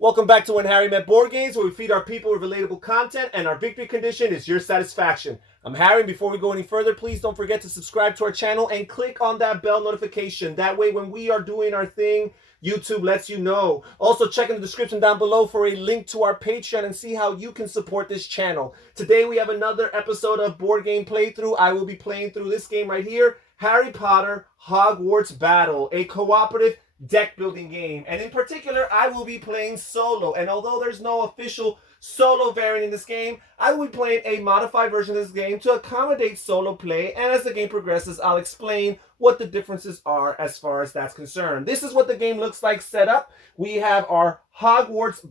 Welcome back to When Harry Met Board Games, where we feed our people with relatable content, and our victory condition is your satisfaction. I'm Harry, and before we go any further, please don't forget to subscribe to our channel and click on that bell notification. That way, when we are doing our thing, YouTube lets you know. Also, check in the description down below for a link to our Patreon and see how you can support this channel. Today, we have another episode of Board Game Playthrough. I will be playing through this game right here, Harry Potter Hogwarts Battle, a cooperative deck building game, and in particular I will be playing solo. And although there's no official solo variant in this game, I will be playing a modified version of this game to accommodate solo play, and as the game progresses I'll explain what the differences are as far as that's concerned. This is what the game looks like set up. We have our Hogwarts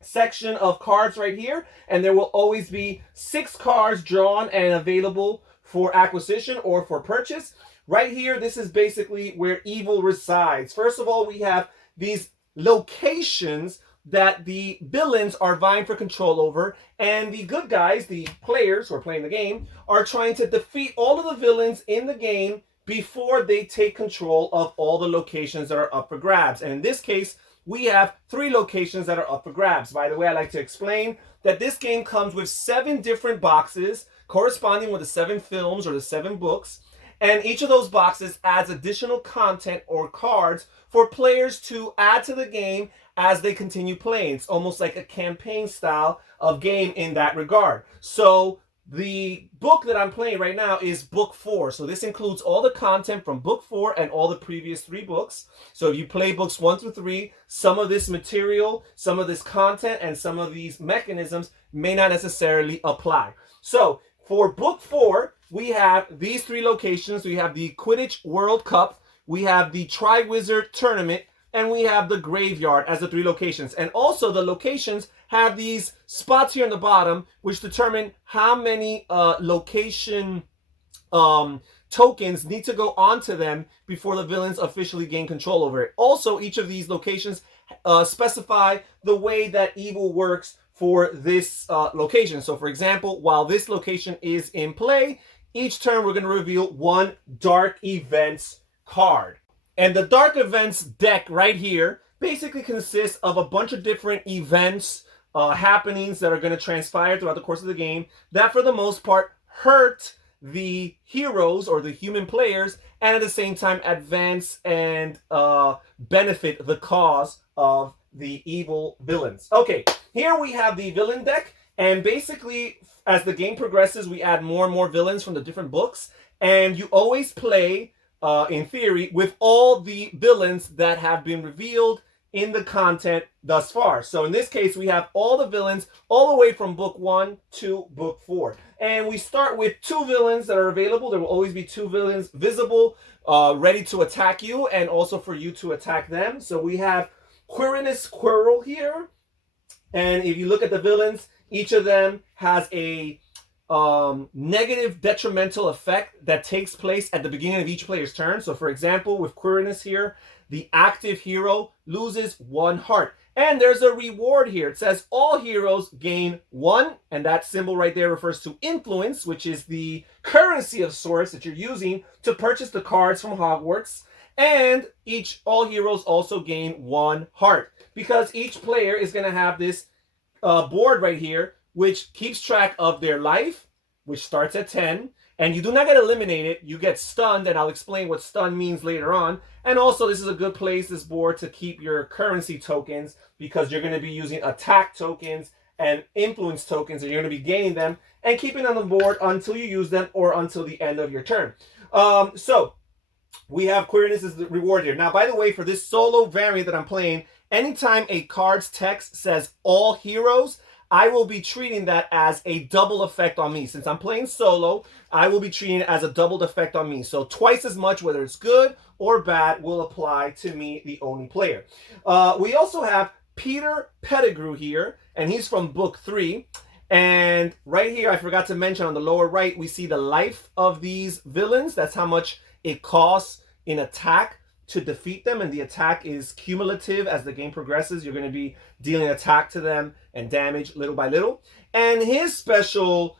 section of cards right here, and there will always be 6 cards drawn and available for acquisition or for purchase. Right here, this is basically where evil resides. First of all, we have these locations that the villains are vying for control over, and the good guys, the players who are playing the game, are trying to defeat all of the villains in the game before they take control of all the locations that are up for grabs. And in this case, we have 3 locations that are up for grabs. By the way, I like to explain that this game comes with 7 different boxes corresponding with the 7 films or the 7 books. And each of those boxes adds additional content or cards for players to add to the game as they continue playing. It's almost like a campaign style of game in that regard. So the book that I'm playing right now is book 4. So this includes all the content from book 4 and all the previous 3 books. So if you play books 1 through 3, some of this material, some of this content, and some of these mechanisms may not necessarily apply. So for book 4, we have these 3 locations. We have the Quidditch World Cup, we have the Triwizard Tournament, and we have the Graveyard as the 3 locations. And also the locations have these spots here on the bottom which determine how many location tokens need to go onto them before the villains officially gain control over it. Also, each of these locations specify the way that evil works for this location. So for example, while this location is in play, each turn we're going to reveal 1 Dark Events card. And the Dark Events deck right here basically consists of a bunch of different events, happenings that are going to transpire throughout the course of the game that for the most part hurt the heroes or the human players, and at the same time advance and benefit the cause of the evil villains. Okay, here we have the villain deck, and basically as the game progresses we add more and more villains from the different books, and you always play in theory with all the villains that have been revealed in the content thus far. So in this case we have all the villains all the way from book 1 to book 4, and we start with 2 villains that are available. There will always be 2 villains visible, ready to attack you and also for you to attack them. So we have Quirinus Quirrell here, and if you look at the villains, each of them has a negative detrimental effect that takes place at the beginning of each player's turn. So for example, with Quirinus here, the active hero loses 1 heart. And there's a reward here. It says all heroes gain 1, and that symbol right there refers to influence, which is the currency of sorts that you're using to purchase the cards from Hogwarts. And all heroes also gain 1 heart, because each player is going to have this board right here which keeps track of their life, which starts at 10, and you do not get eliminated, you get stunned, and I'll explain what stun means later on. And also this is a good place, this board, to keep your currency tokens, because you're going to be using attack tokens and influence tokens, and you're going to be gaining them and keeping them on the board until you use them or until the end of your turn. So we have Quirinus as the reward here. Now, by the way, for this solo variant that I'm playing, anytime a card's text says all heroes, I will be treating that as a double effect on me. Since I'm playing solo, I will be treating it as a doubled effect on me. So twice as much, whether it's good or bad, will apply to me, the only player. We also have Peter Pettigrew here, and he's from book 3. And right here, I forgot to mention on the lower right, we see the life of these villains. That's how much it costs in attack to defeat them, and the attack is cumulative. As the game progresses, you're going to be dealing attack to them and damage little by little. And his special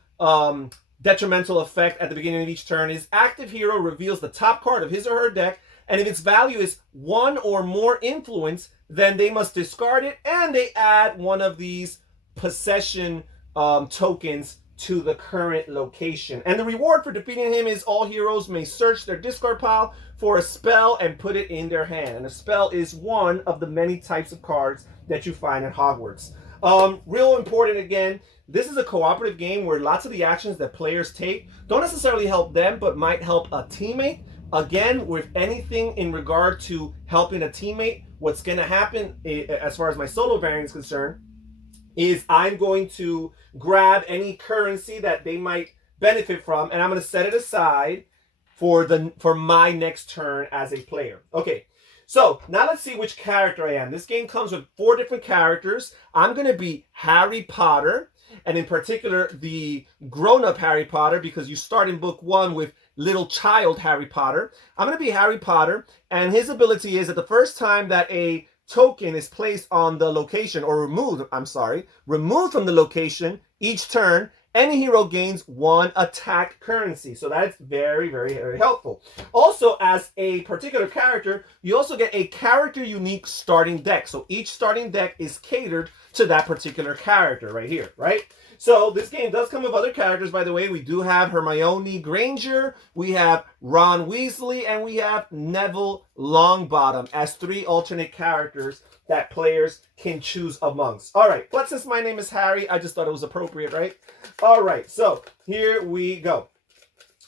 detrimental effect at the beginning of each turn is active hero reveals the top card of his or her deck And if its value is 1 or more influence, then they must discard it, and they add one of these possession tokens to the current location. And the reward for defeating him is all heroes may search their discard pile for a spell and put it in their hand. And a spell is one of the many types of cards that you find at Hogwarts. Real important again, this is a cooperative game where lots of the actions that players take don't necessarily help them, but might help a teammate. Again, with anything in regard to helping a teammate, what's going to happen as far as my solo variant is concerned is I'm going to grab any currency that they might benefit from, and I'm going to set it aside for my next turn as a player. Okay, so now let's see which character I am. This game comes with 4 different characters. I'm going to be Harry Potter, and in particular the grown-up Harry Potter, because you start in book 1 with little child Harry Potter. I'm going to be Harry Potter, and his ability is that the first time that a token is placed on the location, or removed from the location each turn, any hero gains 1 attack currency. So that's very, very, very helpful. Also, as a particular character, you also get a character unique starting deck. So each starting deck is catered to that particular character right here, right? So this game does come with other characters, by the way. We do have Hermione Granger, we have Ron Weasley, and we have Neville Longbottom as 3 alternate characters that players can choose amongst. All right, but since my name is Harry, I just thought it was appropriate, right? All right, so here we go.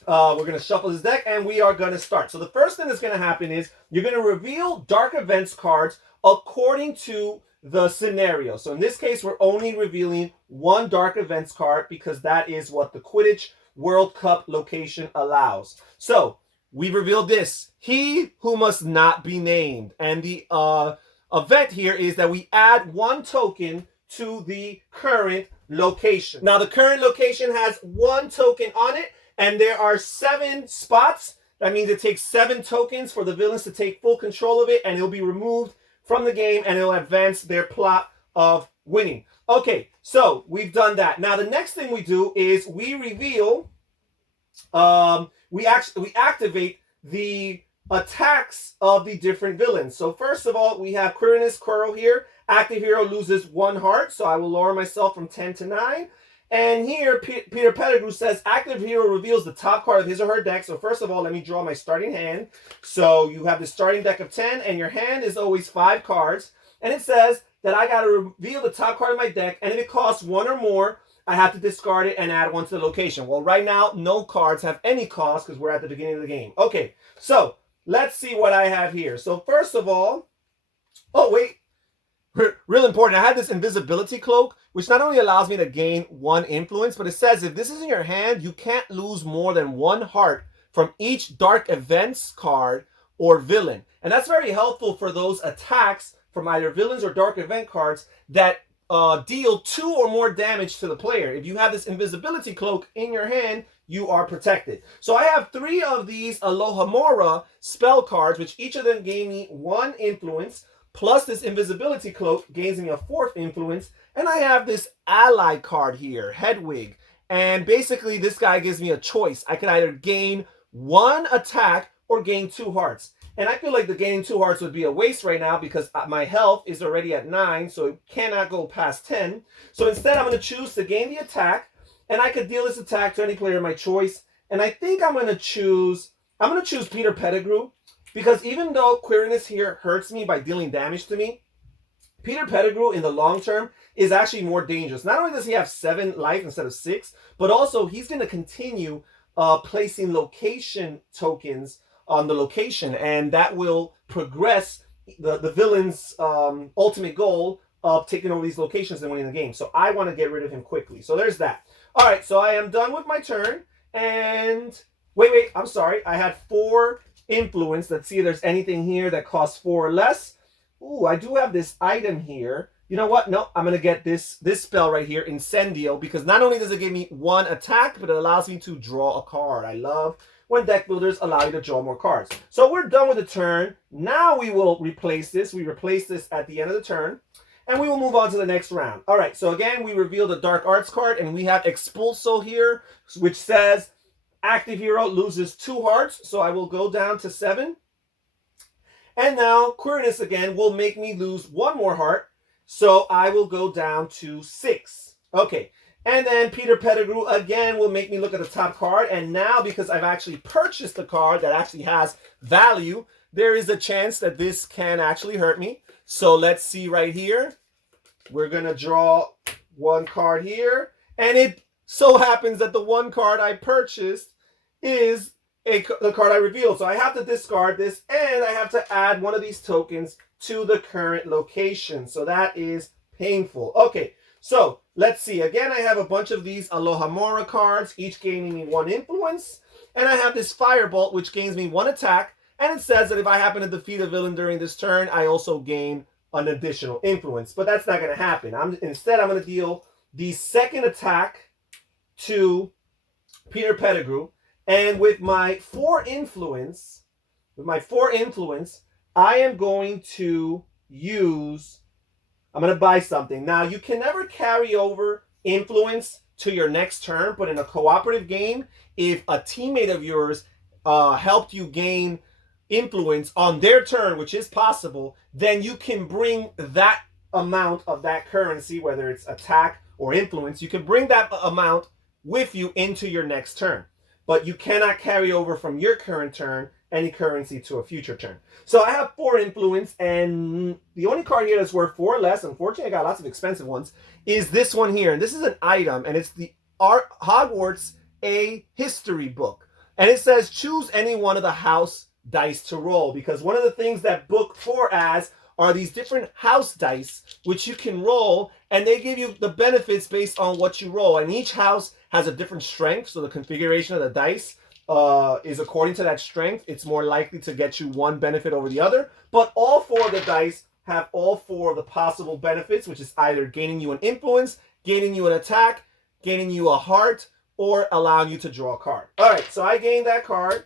We're going to shuffle this deck, and we are going to start. So the first thing that's going to happen is you're going to reveal Dark Events cards according to the scenario. So in this case, we're only revealing 1 Dark Events card because that is what the Quidditch World Cup location allows. So we revealed this: He Who Must Not Be Named. And the event here is that we add 1 token to the current location. Now the current location has 1 token on it, and there are 7 spots. That means it takes 7 tokens for the villains to take full control of it, and it'll be removed from the game, and it'll advance their plot of winning. Okay, so we've done that. Now the next thing we do is we reveal, we activate the attacks of the different villains. So first of all, we have Quirinus Quirrell here. Active hero loses 1 heart, so I will lower myself from 10 to 9. And here, Peter Pettigrew says, active hero reveals the top card of his or her deck. So first of all, let me draw my starting hand. So you have the starting deck of 10, and your hand is always 5 cards. And it says that I got to reveal the top card of my deck, and if it costs 1 or more, I have to discard it and add 1 to the location. Well, right now, no cards have any cost because we're at the beginning of the game. Okay, so let's see what I have here. So first of all, oh, wait. Real important, I have this invisibility cloak, which not only allows me to gain 1 influence, but it says if this is in your hand, you can't lose more than 1 heart from each Dark Events card or villain. And that's very helpful for those attacks from either villains or Dark Event cards that deal 2 or more damage to the player. If you have this invisibility cloak in your hand, you are protected. So I have 3 of these alohomora spell cards, which each of them gave me 1 influence. Plus this invisibility cloak gains me a 4th influence. And I have this ally card here, Hedwig. And basically this guy gives me a choice. I can either gain 1 attack or gain 2 hearts. And I feel like the gaining 2 hearts would be a waste right now because my health is already at 9. So it cannot go past 10. So instead I'm going to choose to gain the attack. And I could deal this attack to any player of my choice. And I think I'm going to choose Peter Pettigrew. Because even though Quirinus here hurts me by dealing damage to me, Peter Pettigrew in the long term is actually more dangerous. Not only does he have 7 life instead of 6, but also he's going to continue placing location tokens on the location. And that will progress the villain's ultimate goal of taking over these locations and winning the game. So I want to get rid of him quickly. So there's that. All right, so I am done with my turn. And wait, I'm sorry. I had 4 influence. Let's see if there's anything here that costs 4 or less. Ooh, I do have this item here. You know what? No, I'm going to get this spell right here, Incendio, because not only does it give me 1 attack, but it allows me to draw a card. I love when deck builders allow you to draw more cards. So we're done with the turn. Now we will replace this. We replace this at the end of the turn, and we will move on to the next round. All right, so again, we reveal the Dark Arts card, and we have Expulso here, which says active hero loses 2 hearts. So I will go down to 7. And now Quirinus again will make me lose one more heart. So I will go down to 6. Okay. And then Peter Pettigrew again will make me look at the top card. And now, because I've actually purchased a card that actually has value, there is a chance that this can actually hurt me. So let's see right here. We're going to draw one card here. And it so happens that the one card I purchased is the card I revealed. So I have to discard this, and I have to add one of these tokens to the current location. So that is painful. Okay, so let's see. Again, I have a bunch of these alohomora cards, each gaining me 1 influence. And I have this firebolt, which gains me 1 attack. And it says that if I happen to defeat a villain during this turn, I also gain an additional influence. But that's not going to happen. Instead, I'm going to deal the second attack to Peter Pettigrew. And with my 4 influence, I am going to I'm going to buy something. Now, you can never carry over influence to your next turn, but in a cooperative game, if a teammate of yours helped you gain influence on their turn, which is possible, then you can bring that amount of that currency, whether it's attack or influence, you can bring that amount with you into your next turn. But you cannot carry over from your current turn any currency to a future turn. So I have 4 influence, and the only card here that's worth 4 or less, unfortunately I got lots of expensive ones, is this one here. And this is an item, and it's the Hogwarts A history book. And it says choose any one of the house dice to roll, because one of the things that book 4 has are these different house dice which you can roll, and they give you the benefits based on what you roll. And each house has a different strength, so the configuration of the dice is according to that strength. It's more likely to get you one benefit over the other, but all 4 of the dice have all 4 of the possible benefits, which is either gaining you an influence, gaining you an attack, gaining you a heart, or allowing you to draw a card. All right, so I gained that card,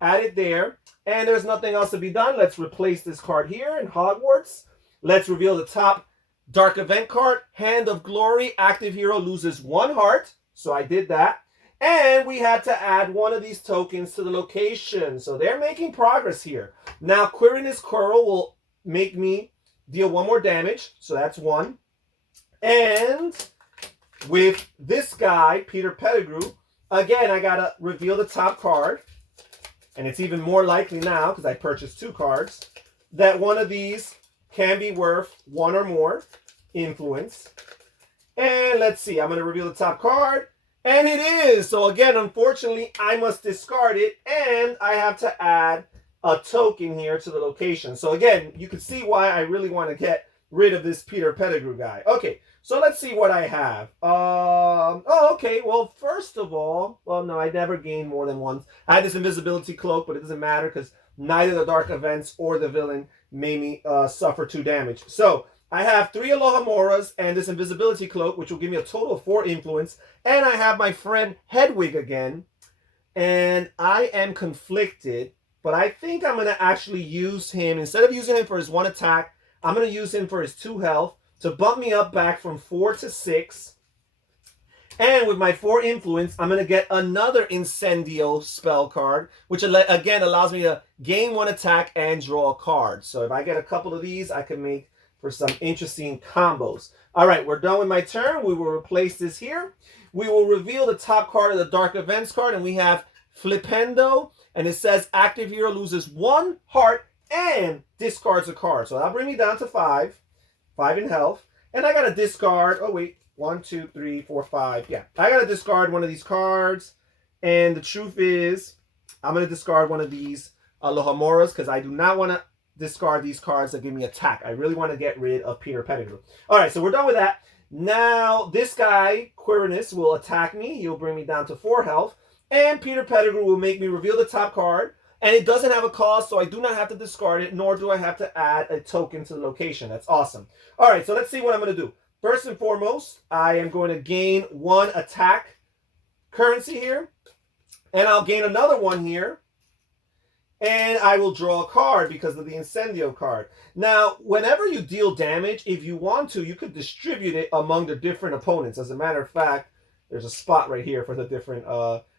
add it there, and there's nothing else to be done. Let's replace this card here in Hogwarts. Let's reveal the top dark event card, Hand of Glory. Active hero loses 1 heart, so I did that. And we had to add one of these tokens to the location. So they're making progress here. Now, Quirinus Coral will make me deal 1 more damage. So that's 1. And with this guy, Peter Pettigrew, again, I got to reveal the top card. And it's even more likely now, because I purchased 2 cards, that one of these can be worth 1 or more influence. And let's see. I'm going to reveal the top card. And it is. So again, unfortunately, I must discard it, and I have to add a token here to the location. So again, you can see why I really want to get rid of this Peter Pettigrew guy. Okay, so let's see what I have. Okay. Well, first of all, no, I never gained more than once. I had this invisibility cloak, but it doesn't matter because neither the dark events or the villain made me suffer 2 damage. So I have 3 alohomoras and this invisibility cloak, which will give me a total of 4 influence. And I have my friend Hedwig again. And I am conflicted, but I think I'm going to actually use him. Instead of using him for his 1 attack, I'm going to use him for his 2 health to bump me up back from 4 to 6. And with my 4 influence, I'm going to get another incendio spell card, which again allows me to gain 1 attack and draw a card. So if I get a couple of these, I can make for some interesting combos. All right, we're done with my turn. We will replace this here. We will reveal the top card of the Dark Events card, and we have Flipendo, and it says active hero loses 1 heart and discards a card. So that'll bring me down to 5 in health, and I got to discard, 1, 2, 3, 4, 5. Yeah, I got to discard one of these cards, and the truth is, I'm going to discard one of these Alohomoras because I do not want to discard these cards that give me attack. I really want to get rid of Peter Pettigrew. All right, so we're done with that. Now, this guy, Quirinus, will attack me. He'll bring me down to 4 health. And Peter Pettigrew will make me reveal the top card. And it doesn't have a cost, so I do not have to discard it, nor do I have to add a token to the location. That's awesome. All right, so let's see what I'm going to do. First and foremost, I am going to gain 1 attack currency here. And I'll gain another one here. And I will draw a card because of the incendio card. Now, whenever you deal damage, if you want to, you could distribute it among the different opponents. As a matter of fact, there's a spot right here for the different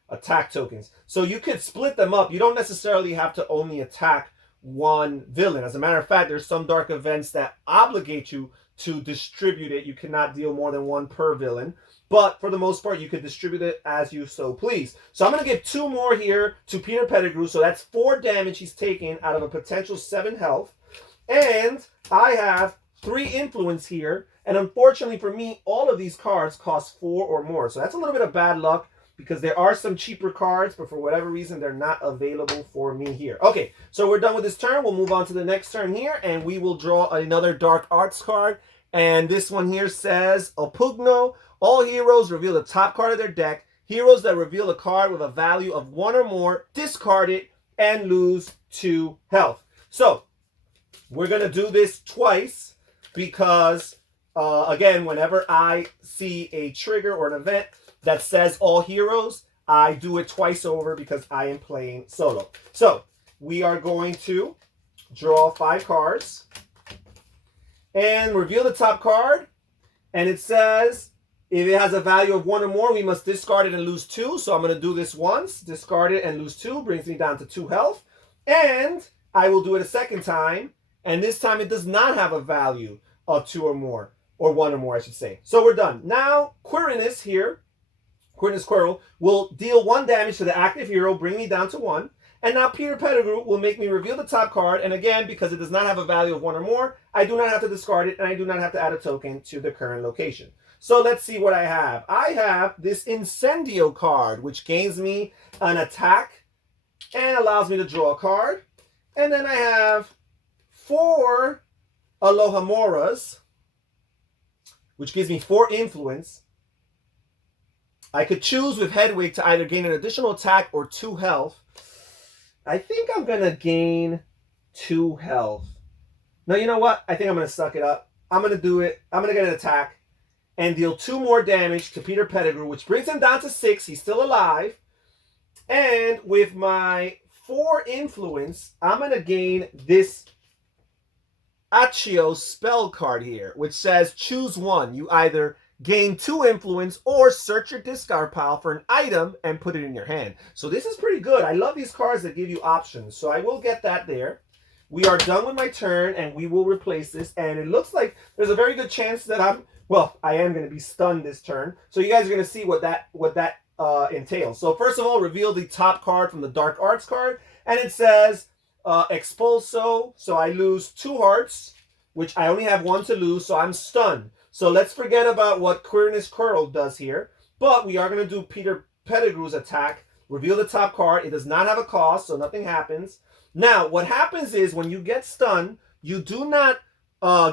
attack tokens. So you could split them up. You don't necessarily have to only attack one villain. As a matter of fact, there's some dark events that obligate you to distribute it. You cannot deal more than one per villain. But for the most part, you could distribute it as you so please. So I'm going to give 2 more here to Peter Pettigrew. So that's 4 damage he's taking out of a potential 7 health. And I have 3 influence here. And unfortunately for me, all of these cards cost 4 or more. So that's a little bit of bad luck because there are some cheaper cards, but for whatever reason, they're not available for me here. Okay, so we're done with this turn. We'll move on to the next turn here, and we will draw another Dark Arts card. And this one here says, Opugno, all heroes reveal the top card of their deck. Heroes that reveal a card with a value of 1 or more, discard it, and lose 2 health. So, we're going to do this twice because, again, whenever I see a trigger or an event that says all heroes, I do it twice over because I am playing solo. So, we are going to draw 5 cards and reveal the top card. And it says, if it has a value of 1 or more, we must discard it and lose 2. So I'm going to do this once. Discard it and lose 2. Brings me down to 2 health. And I will do it a second time. And this time it does not have a value of 2 or more. Or 1 or more, I should say. So we're done. Now, Quirinus here, Quirinus Quirrell, will deal 1 damage to the active hero, bring me down to 1. And now Peter Pettigrew will make me reveal the top card. And again, because it does not have a value of 1 or more, I do not have to discard it, and I do not have to add a token to the current location. So let's see what I have. I have this Incendio card, which gains me an attack and allows me to draw a card. And then I have 4 Alohomoras, which gives me 4 influence. I could choose with Hedwig to either gain an additional attack or 2 health. I think I'm going to gain 2 health. No, you know what? I think I'm going to suck it up. I'm going to do it. I'm going to get an attack and deal 2 more damage to Peter Pettigrew, which brings him down to 6. He's still alive. And with my 4 influence, I'm going to gain this Accio spell card here, which says choose 1. You either gain 2 influence or search your discard pile for an item and put it in your hand. So this is pretty good. I love these cards that give you options. So I will get that there. We are done with my turn and we will replace this. And it looks like there's a very good chance that I am going to be stunned this turn. So you guys are going to see what that entails. So first of all, reveal the top card from the Dark Arts card. And it says Expulso. So I lose 2 hearts, which I only have 1 to lose. So I'm stunned. So let's forget about what Quirinus Quirrell does here. But we are going to do Peter Pettigrew's attack. Reveal the top card. It does not have a cost, so nothing happens. Now, what happens is when you get stunned, you do not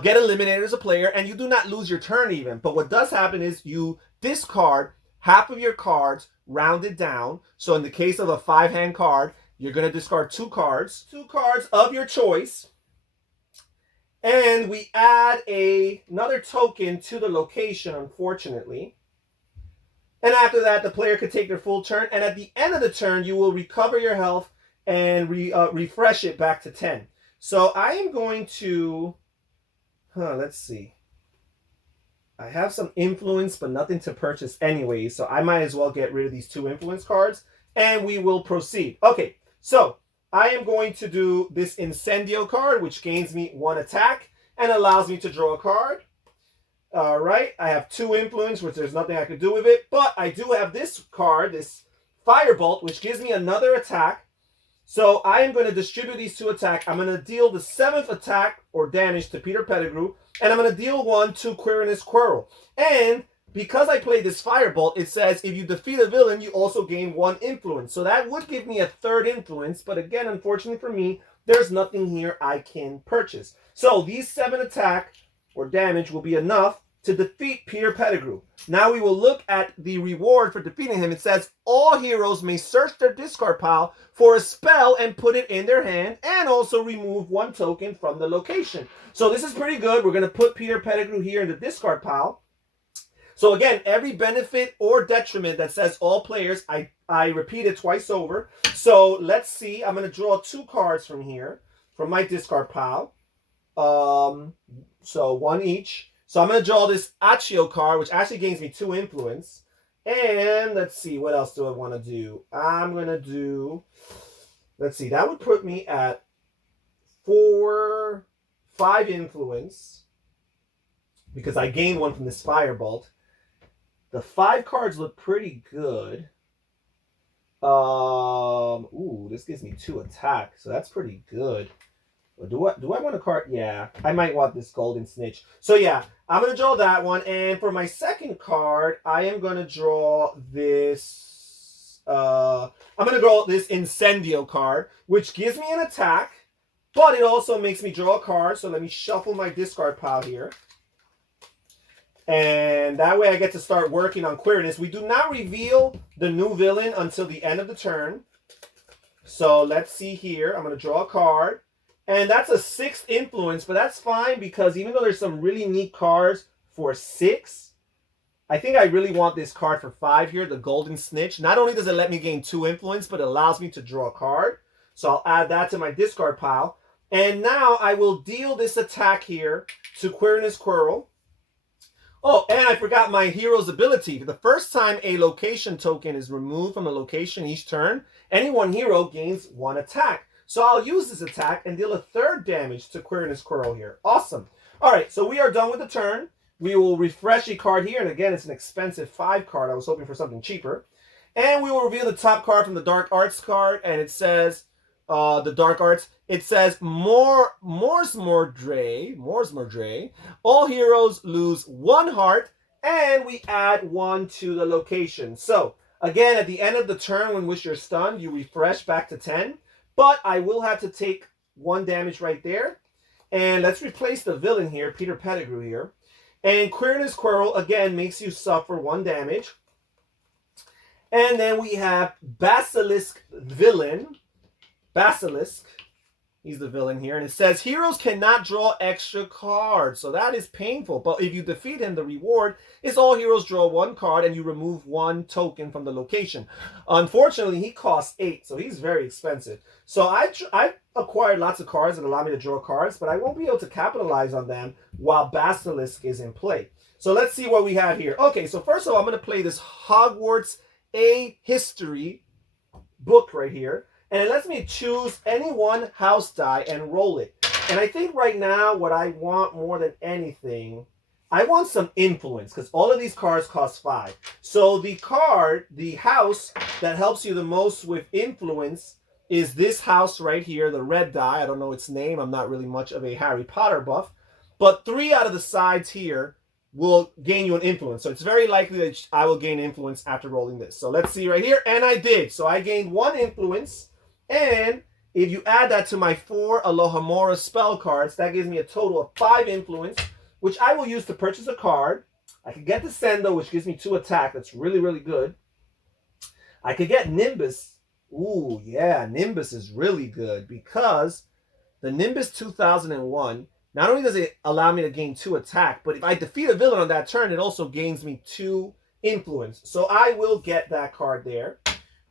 get eliminated as a player, and you do not lose your turn even. But what does happen is you discard half of your cards, rounded down. So in the case of a 5-hand card, you're going to discard 2 cards. 2 cards of your choice. And we add another token to the location, unfortunately. And after that, the player could take their full turn. And at the end of the turn, you will recover your health and refresh it back to 10. So I am going to... let's see. I have some influence, but nothing to purchase anyway. So I might as well get rid of these 2 influence cards. And we will proceed. Okay, so... I am going to do this Incendio card, which gains me 1 attack and allows me to draw a card. All right, I have 2 influence, which there's nothing I could do with it. But I do have this card, this Firebolt, which gives me another attack. So I am going to distribute these 2 attacks. I'm going to deal the 7th attack or damage to Peter Pettigrew. And I'm going to deal 1 to Quirinus Quirrell. And because I played this Firebolt, it says if you defeat a villain, you also gain 1 influence. So that would give me a 3rd influence. But again, unfortunately for me, there's nothing here I can purchase. So these 7 attack or damage will be enough to defeat Peter Pettigrew. Now we will look at the reward for defeating him. It says all heroes may search their discard pile for a spell and put it in their hand and also remove 1 token from the location. So this is pretty good. We're going to put Peter Pettigrew here in the discard pile. So again, every benefit or detriment that says all players, I repeat it twice over. So let's see. I'm going to draw 2 cards from here, from my discard pile. So 1 each. So I'm going to draw this Accio card, which actually gains me 2 influence. And let's see, what else do I want to do? I'm going to do, let's see, that would put me at for 5 influence, because I gained one from this firebolt. The 5 cards look pretty good. Ooh, this gives me 2 attack, so that's pretty good. Do I want a card? Yeah, I might want this golden snitch. So yeah, I'm gonna draw that one, and for my second card, I am gonna draw this. I'm gonna draw this incendio card, which gives me an attack, but it also makes me draw a card. So let me shuffle my discard pile here. And that way I get to start working on queerness. We do not reveal the new villain until the end of the turn. So let's see here. I'm going to draw a card. And that's a 6th influence, but that's fine because even though there's some really neat cards for 6, I think I really want this card for 5 here, the Golden Snitch. Not only does it let me gain 2 influence, but it allows me to draw a card. So I'll add that to my discard pile. And now I will deal this attack here to Queerness Quirrell. Oh, and I forgot my hero's ability. The first time a location token is removed from a location each turn, any one hero gains 1 attack. So I'll use this attack and deal a 3rd damage to Queerness Quirrell here. Awesome. All right, so we are done with the turn. We will refresh a card here. And again, it's an expensive 5 card. I was hoping for something cheaper. And we will reveal the top card from the Dark Arts card. And it says, the Dark Arts, it says, Morsmordre. All heroes lose 1 heart. And we add 1 to the location. So, again, at the end of the turn when which you're stunned, you refresh back to 10. But I will have to take 1 damage right there. And let's replace the villain here, Peter Pettigrew here. And Queerness Quirrell, again, makes you suffer 1 damage. And then we have Basilisk Villain. Basilisk, he's the villain here. And it says, heroes cannot draw extra cards. So that is painful. But if you defeat him, the reward is all heroes draw 1 card and you remove 1 token from the location. Unfortunately, he costs 8, so he's very expensive. So I acquired lots of cards that allow me to draw cards, but I won't be able to capitalize on them while Basilisk is in play. So let's see what we have here. Okay, so first of all, I'm going to play this Hogwarts A History book right here. And it lets me choose any 1 house die and roll it. And I think right now what I want more than anything, I want some influence because all of these cards cost 5. So the card, the house that helps you the most with influence is this house right here, the red die. I don't know its name. I'm not really much of a Harry Potter buff. But 3 out of the sides here will gain you an influence. So it's very likely that I will gain influence after rolling this. So let's see right here. And I did. So I gained 1 influence. And if you add that to my 4 alohomora spell cards, that gives me a total of 5 influence, which I will use to purchase a card. I could get the Sendo, which gives me 2 attack. That's really, really good. I could get Nimbus. Ooh, yeah, Nimbus is really good because the Nimbus 2001, not only does it allow me to gain 2 attack, but if I defeat a villain on that turn, it also gains me 2 influence. So I will get that card there.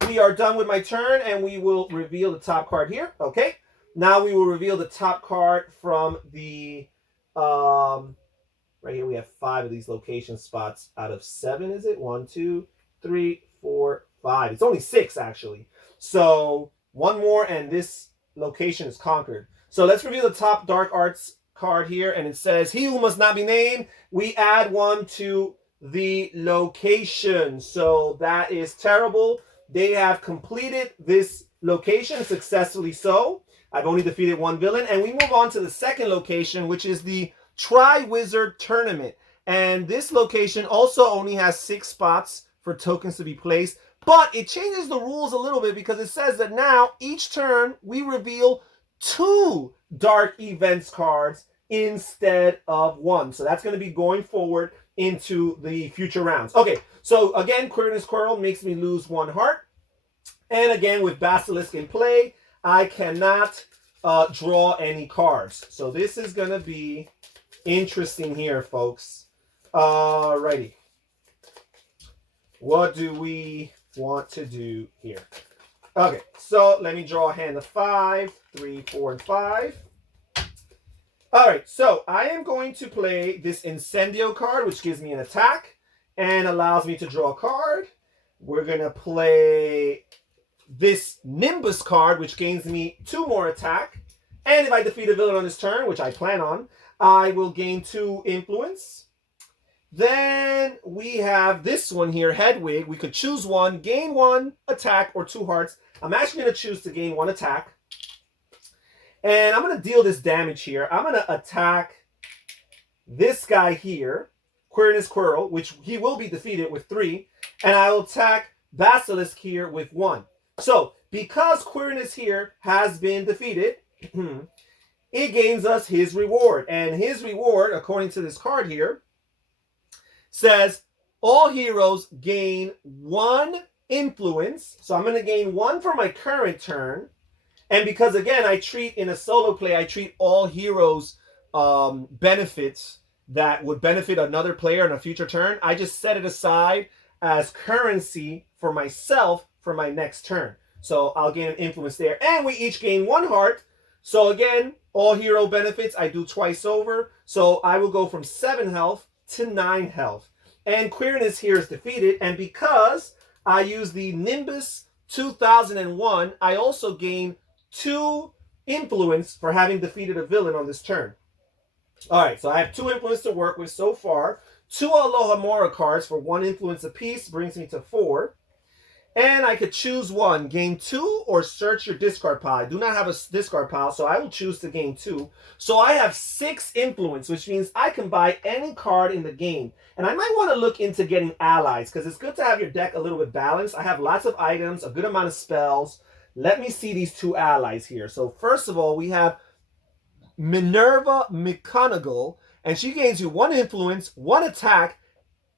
We are done with my turn, and we will reveal the top card here. Okay. Now we will reveal the top card from the, right here we have 5 of these location spots out of 7, is it? 1, 2, 3, 4, 5. It's only 6, actually. So 1 more, and this location is conquered. So let's reveal the top Dark Arts card here, and it says, he who must not be named. We add 1 to the location. So that is terrible. They have completed this location successfully so. I've only defeated 1 villain. And we move on to the second location, which is the Tri-Wizard Tournament. And this location also only has 6 spots for tokens to be placed. But it changes the rules a little bit because it says that now each turn we reveal 2 Dark Events cards instead of 1. So that's going to be going forward into the future rounds. Okay, so again, Queerness Quirrell makes me lose 1 heart. And again, with Basilisk in play, I cannot draw any cards. So this is going to be interesting here, folks. Alrighty. What do we want to do here? Okay, so let me draw a hand of 5, 3, 4, and 5. All right, so I am going to play this Incendio card, which gives me an attack and allows me to draw a card. We're going to play this Nimbus card, which gains me 2 more attack And if I defeat a villain on this turn, which I plan on, I will gain 2 influence. Then we have this one here, Hedwig. We could choose one, gain 1 attack or 2 hearts. I'm actually going to choose to gain 1 attack. And I'm going to deal this damage here. I'm going to attack this guy here, Quirinus Quirrell, which he will be defeated with 3. And I will attack Basilisk here with 1. So, because Quirinus here has been defeated, it gains us his reward. And his reward, according to this card here, says all heroes gain 1 influence. So I'm going to gain 1 for my current turn. And because, again, I treat in a solo play, I treat all heroes benefits that would benefit another player in a future turn. I just set it aside as currency for myself for my next turn. So I'll gain an influence there. And we each gain 1 heart. So again, all hero benefits I do twice over. So I will go from 7 health to 9 health. And Quirinus here is defeated. And because I use the Nimbus 2001, I also gain 2 influence for having defeated a villain on this turn. All right, so I have 2 influence to work with so far. 2 alohomora cards for 1 influence apiece brings me to 4. And I could choose one, gain 2 or search your discard pile. I do not have a discard pile, so I will choose to gain 2. So I have 6 influence, which means I can buy any card in the game. And I might want to look into getting allies, because it's good to have your deck a little bit balanced. I have lots of items, a good amount of spells. Let me see these 2 allies here. So first of all, we have Minerva McGonagall, and she gains you 1 influence, 1 attack,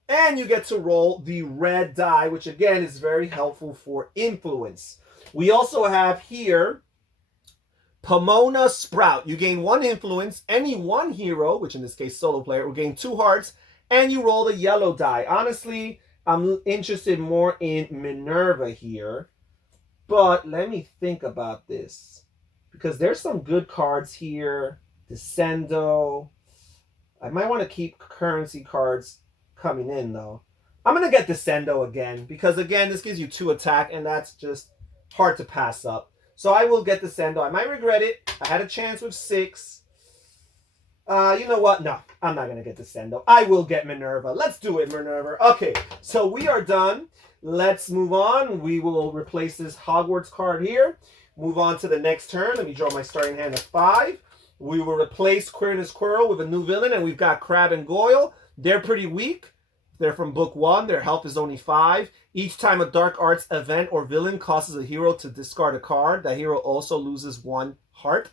and you get to roll the red die, which again is very helpful for influence. We also have here Pomona Sprout. You gain 1 influence. Any 1 hero, which in this case solo player, will gain 2 hearts, and you roll the yellow die. Honestly, I'm interested more in Minerva here, but let me think about this, because there's some good cards here. Descendo. I might want to keep currency cards coming in though. I'm going to get Descendo again, because again, this gives you 2 attack, and that's just hard to pass up. So I will get Descendo. I might regret it. I had a chance with 6. You know what? No, I'm not going to get Descendo. I will get Minerva. Let's do it, Minerva. Okay, so we are done. Let's move on. We will replace this Hogwarts card here. Move on to the next turn. Let me draw my starting hand of 5. We will replace Quirinus Quirrell with a new villain, and we've got Crabbe and Goyle. They're pretty weak. They're from book 1. Their health is only 5. Each time a Dark Arts event or villain causes a hero to discard a card, that hero also loses 1 heart.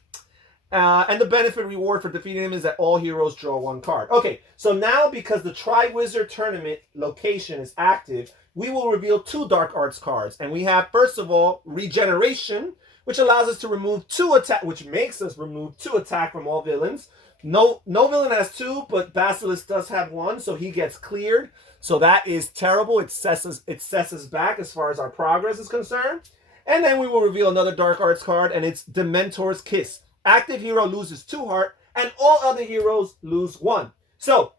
And the benefit reward for defeating him is that all heroes draw 1 card. Okay, so now because the Triwizard Tournament location is active, we will reveal 2 Dark Arts cards. And we have, first of all, Regeneration, which allows us to remove 2 attack, which makes us remove 2 attack from all villains. No villain has 2, but Basilisk does have 1, so he gets cleared. So that is terrible. It sets us back as far as our progress is concerned. And then we will reveal another Dark Arts card, and it's Dementor's Kiss. Active hero loses 2 heart, and all other heroes lose 1. So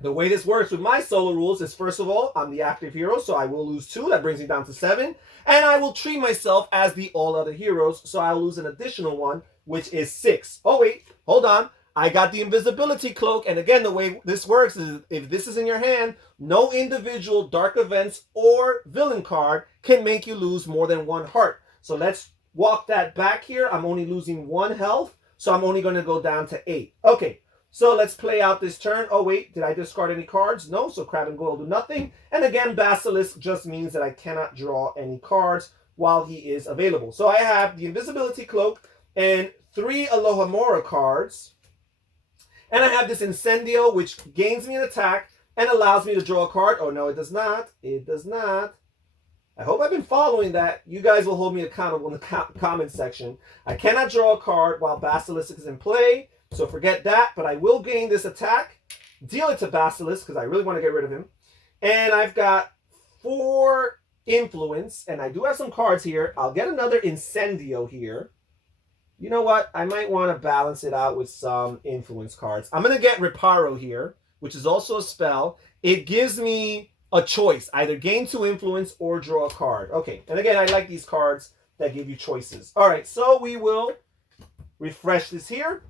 the way this works with my solo rules is, first of all, I'm the active hero, so I will lose 2. That brings me down to 7. And I will treat myself as the all other heroes, so I'll lose an additional 1, which is 6. Oh, wait, hold on. I got the invisibility cloak, and again, the way this works is if this is in your hand, no individual dark events or villain card can make you lose more than 1 heart. So let's walk that back here. I'm only losing 1 health, so I'm only going to go down to 8. Okay, so let's play out this turn. Oh wait, did I discard any cards? No, so Crabbe and Goyle do nothing. And again, Basilisk just means that I cannot draw any cards while he is available. So I have the invisibility cloak and 3 alohomora cards. And I have this incendio, which gains me an attack and allows me to draw a card. Oh, no, it does not. It does not. I hope I've been following that. You guys will hold me accountable in the comment section. I cannot draw a card while Basilisk is in play, so forget that. But I will gain this attack, deal it to Basilisk, because I really want to get rid of him. And I've got 4 influence, and I do have some cards here. I'll get another incendio here. You know what? I might want to balance it out with some influence cards. I'm going to get Reparo here, which is also a spell. It gives me a choice, either gain 2 influence or draw a card. Okay, and again, I like these cards that give you choices. All right, so we will refresh this here.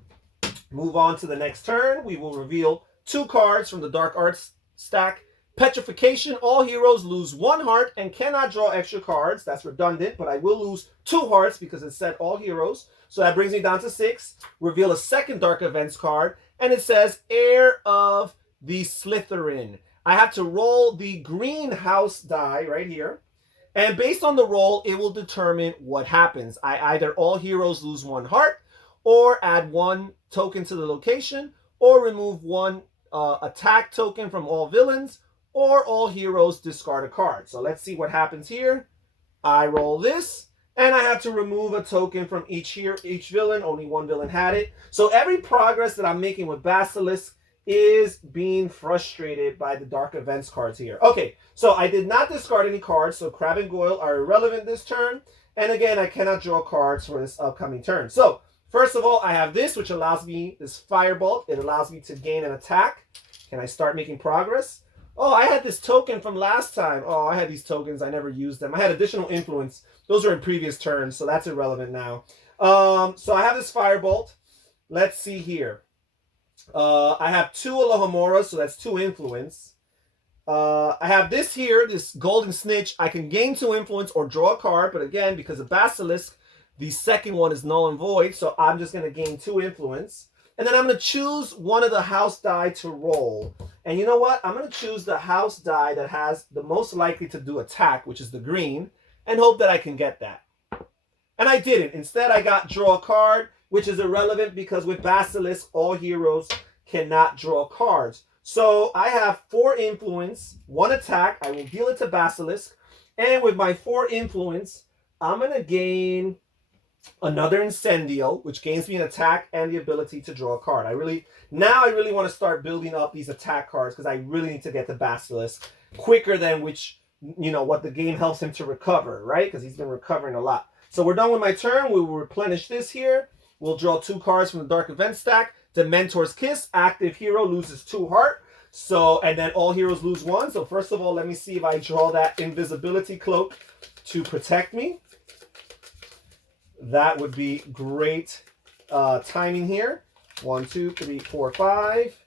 Move on to the next turn. We will reveal 2 cards from the Dark Arts stack. Petrification. All heroes lose 1 heart and cannot draw extra cards. That's redundant, but I will lose 2 hearts because it said all heroes. So that brings me down to 6. Reveal a second Dark Events card, and it says Heir of the Slytherin. I have to roll the greenhouse die right here. And based on the roll, it will determine what happens. Either all heroes lose 1 heart, or add 1 token to the location, or remove 1 attack token from all villains, or all heroes discard a card. So let's see what happens here. I roll this, and I have to remove a token from each villain. Only 1 villain had it. So every progress that I'm making with Basilisk is being frustrated by the Dark Events cards here. Okay, so I did not discard any cards, so Crab and Goyle are irrelevant this turn. And again, I cannot draw cards for this upcoming turn. So first of all, I have this, which allows me, this Firebolt. It allows me to gain an attack. Can I start making progress? Oh, I had this token from last time. Oh, I had these tokens. I never used them. I had additional influence. Those were in previous turns, so that's irrelevant now. So I have this Firebolt. Let's see here. I have 2 Alohomora, so that's 2 influence. I have this here, this Golden Snitch. I can gain 2 influence or draw a card, but again, because of Basilisk, the second one is null and void, so I'm just going to gain 2 influence. And then I'm going to choose one of the house die to roll. And you know what? I'm going to choose the house die that has the most likely to do attack, which is the green, and hope that I can get that. And I didn't. Instead, I got draw a card, which is irrelevant because with Basilisk, all heroes cannot draw cards. So I have 4 influence, 1 attack. I will deal it to Basilisk. And with my 4 influence, I'm going to gain another incendio, which gains me an attack and the ability to draw a card. I really want to start building up these attack cards because I really need to get the Basilisk quicker than what the game helps him to recover, right? Because he's been recovering a lot. So we're done with my turn. We will replenish this here. We'll draw 2 cards from the Dark Event stack. The Mentor's Kiss. Active hero loses 2 heart. So, and then all heroes lose 1. So first of all, let me see if I draw that invisibility cloak to protect me. That would be great timing here. 1, 2, 3, 4, 5.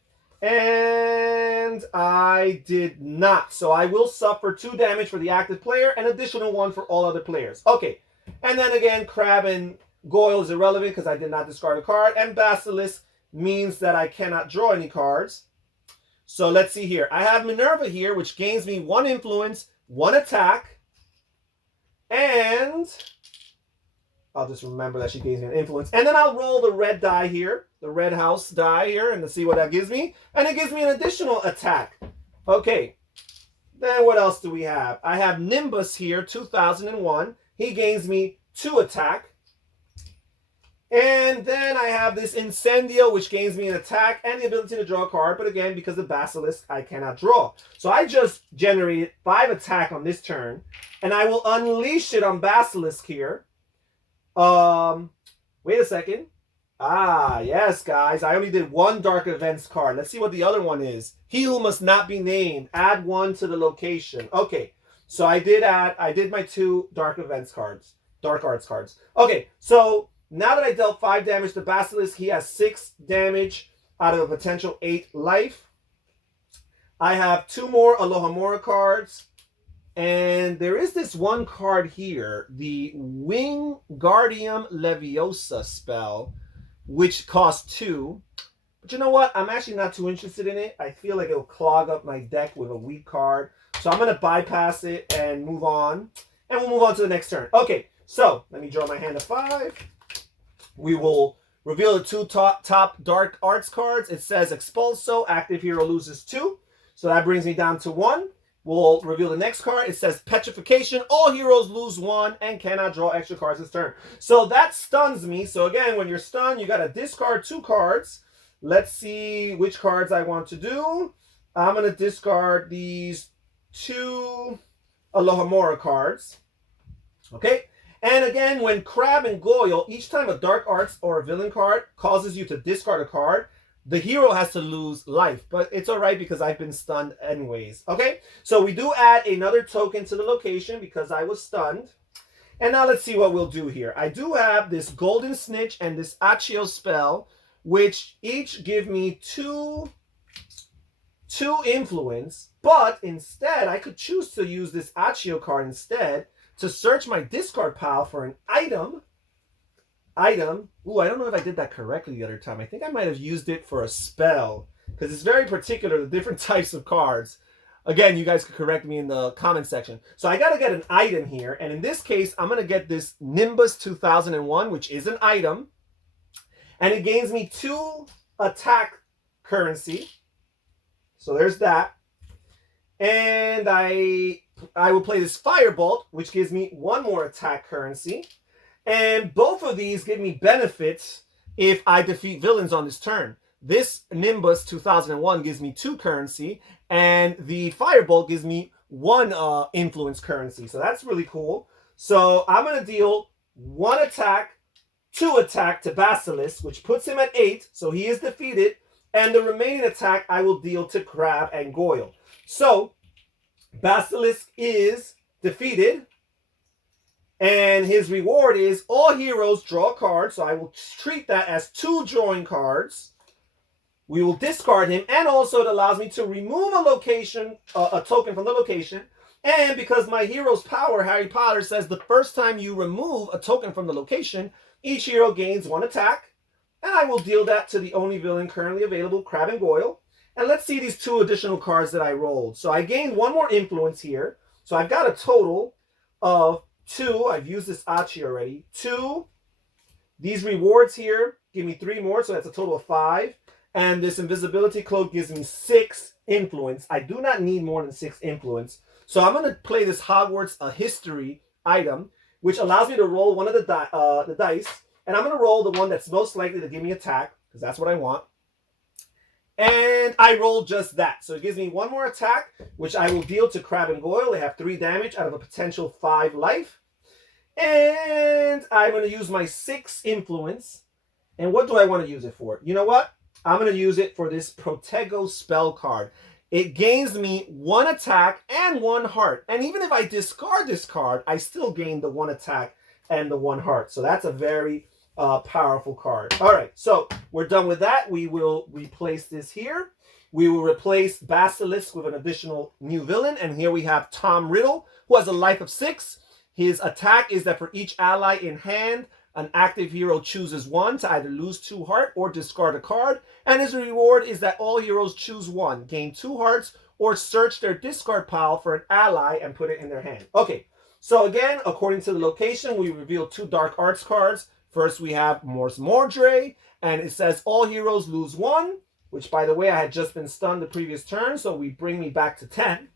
And I did not. So I will suffer 2 damage for the active player and additional 1 for all other players. Okay. And then again, Crab and Goyle is irrelevant because I did not discard a card. And Basilisk means that I cannot draw any cards. So let's see here. I have Minerva here, which gains me 1 influence, 1 attack. And I'll just remember that she gains me an influence. And then I'll roll the red die here, the red house die here, and to see what that gives me. And it gives me an additional attack. Okay. Then what else do we have? I have Nimbus here, 2001. He gains me 2 attack. And then I have this Incendio, which gains me an attack and the ability to draw a card. But again, because of Basilisk, I cannot draw. So I just generated 5 attack on this turn. And I will unleash it on Basilisk here. Wait a second. Ah, yes, guys. I only did 1 Dark Events card. Let's see what the other one is. He who must not be named. Add 1 to the location. Okay. So I did my 2 Dark Events cards. Dark Arts cards. Okay. So now that I dealt 5 damage to Basilisk, he has 6 damage out of a potential 8 life. I have 2 more Alohomora cards. And there is this one card here, the Wingardium Leviosa spell, which costs 2. But you know what? I'm actually not too interested in it. I feel like it'll clog up my deck with a weak card. So I'm going to bypass it and move on. And we'll move on to the next turn. Okay, so let me draw my hand of 5. We will reveal the 2 top Dark Arts cards. It says Expulso, active hero loses 2. So that brings me down to 1. We'll reveal the next card. It says Petrification. All heroes lose 1 and cannot draw extra cards this turn. So that stuns me. So again, when you're stunned, you got to discard 2 cards. Let's see which cards I want to do. I'm going to discard these 2 Alohomora cards. Okay. And again, when Crab and Goyle, each time a Dark Arts or a villain card causes you to discard a card, the hero has to lose life, but it's all right because I've been stunned anyways. Okay, so we do add another token to the location because I was stunned. And now let's see what we'll do here. I do have this Golden Snitch and this Accio spell, which each give me two influence, but instead I could choose to use this Accio card instead to search my discard pile for an item. Ooh, I don't know if I did that correctly the other time. I think I might have used it for a spell, because it's very particular, the different types of cards. Again, you guys could correct me in the comment section. So I got to get an item here. And in this case, I'm going to get this Nimbus 2001, which is an item. And it gains me 2 attack currency. So there's that. And I will play this Firebolt, which gives me 1 more attack currency. And both of these give me benefits if I defeat villains on this turn. This Nimbus 2001 gives me 2 currency, and the Firebolt gives me 1 influence currency. So that's really cool. So I'm going to deal 1 attack, 2 attack to Basilisk, which puts him at 8. So he is defeated. And the remaining attack I will deal to Crab and Goyle. So Basilisk is defeated. And his reward is all heroes draw a card. So I will treat that as 2 drawing cards. We will discard him, and also it allows me to remove a location, a token from the location. And because my hero's power, Harry Potter, says the first time you remove a token from the location, each hero gains 1 attack. And I will deal that to the only villain currently available, Crab and Goyle. And let's see these 2 additional cards that I rolled. So I gained 1 more influence here. So I've got a total of 2. I've used this Achi already. 2. These rewards here give me 3 more, so that's a total of 5. And this invisibility cloak gives me 6 influence. I do not need more than 6 influence. So I'm going to play this Hogwarts history item, which allows me to roll one of the dice. And I'm going to roll the one that's most likely to give me attack, because that's what I want. And I rolled just that. So it gives me 1 more attack, which I will deal to Crab and Goyle. They have 3 damage out of a potential 5 life. And I'm going to use my 6 influence. And what do I want to use it for? You know what? I'm going to use it for this Protego spell card. It gains me 1 attack and 1 heart. And even if I discard this card, I still gain the 1 attack and the 1 heart. So that's a very powerful card. All right, so we're done with that. We will replace this here. We will replace Basilisk with an additional new villain. And here we have Tom Riddle, who has a life of 6. His attack is that for each ally in hand, an active hero chooses 1 to either lose 2 heart or discard a card. And his reward is that all heroes choose 1, gain 2 hearts, or search their discard pile for an ally and put it in their hand. Okay, so again, according to the location, we reveal 2 Dark Arts cards. First, we have Morse Mordre, and it says all heroes lose 1, which, by the way, I had just been stunned the previous turn, so we bring me back to 10.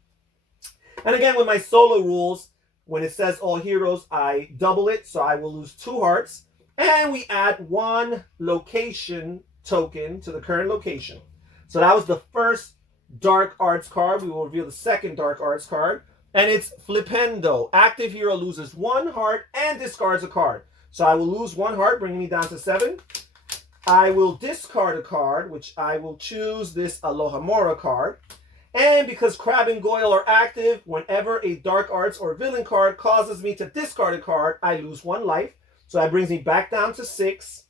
And again, with my solo rules, when it says all heroes, I double it, so I will lose 2 hearts. And we add 1 location token to the current location. So that was the first Dark Arts card. We will reveal the second Dark Arts card. And it's Flipendo. Active hero loses 1 heart and discards a card. So I will lose 1 heart, bringing me down to 7. I will discard a card, which I will choose this Alohomora card. And because Crab and Goyle are active, whenever a Dark Arts or villain card causes me to discard a card, I lose 1 life. So that brings me back down to 6.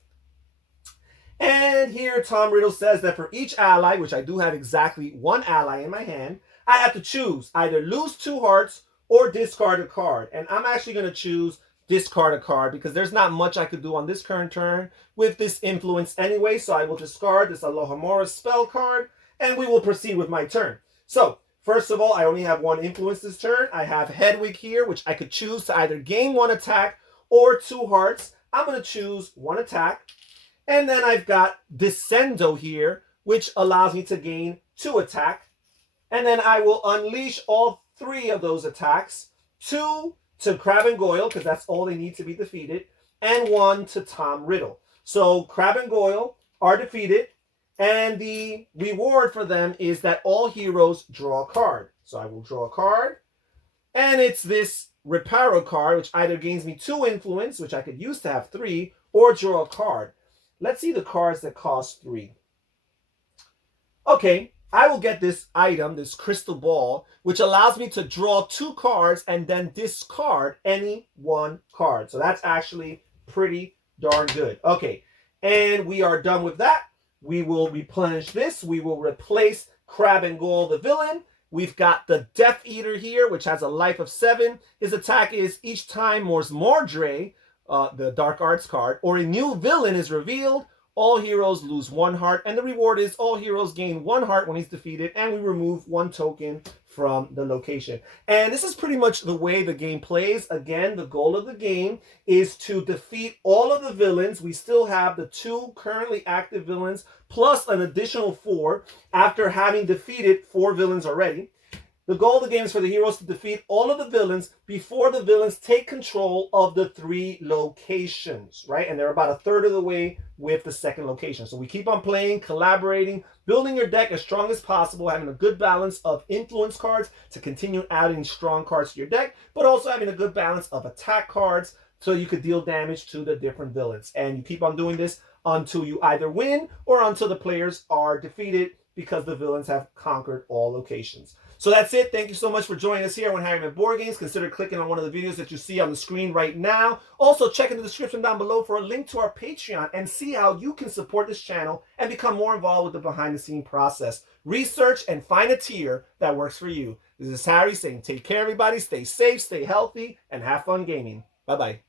And here Tom Riddle says that for each ally, which I do have exactly 1 ally in my hand, I have to choose either lose 2 hearts or discard a card. And I'm actually going to choose discard a card because there's not much I could do on this current turn with this influence anyway. So I will discard this Alohomora spell card and we will proceed with my turn. So, first of all, I only have 1 influence this turn. I have Hedwig here, which I could choose to either gain 1 attack or 2 hearts. I'm going to choose 1 attack. And then I've got Descendo here, which allows me to gain 2 attack. And then I will unleash all 3 of those attacks. 2 to Crab and Goyle, because that's all they need to be defeated. And 1 to Tom Riddle. So, Crab and Goyle are defeated. And the reward for them is that all heroes draw a card. So I will draw a card. And it's this Reparo card, which either gains me 2 influence, which I could use to have 3, or draw a card. Let's see the cards that cost 3. Okay, I will get this item, this crystal ball, which allows me to draw 2 cards and then discard any 1 card. So that's actually pretty darn good. Okay, and we are done with that. We will replenish this. We will replace Crab and Goyle, the villain. We've got the Death Eater here, which has a life of 7. His attack is each time Mors Mordre, the Dark Arts card, or a new villain is revealed, all heroes lose 1 heart, and the reward is all heroes gain 1 heart when he's defeated, and we remove 1 token from the location. And this is pretty much the way the game plays. Again, the goal of the game is to defeat all of the villains. We still have the 2 currently active villains, plus an additional 4 after having defeated 4 villains already. The goal of the game is for the heroes to defeat all of the villains before the villains take control of the 3 locations, right? And they're about a third of the way with the second location. So we keep on playing, collaborating, building your deck as strong as possible, having a good balance of influence cards to continue adding strong cards to your deck, but also having a good balance of attack cards so you could deal damage to the different villains. And you keep on doing this until you either win or until the players are defeated because the villains have conquered all locations. So that's it. Thank you so much for joining us here on Harryman Board Games. Consider clicking on one of the videos that you see on the screen right now. Also, check in the description down below for a link to our Patreon and see how you can support this channel and become more involved with the behind-the-scenes process. Research and find a tier that works for you. This is Harry saying take care, everybody. Stay safe, stay healthy, and have fun gaming. Bye-bye.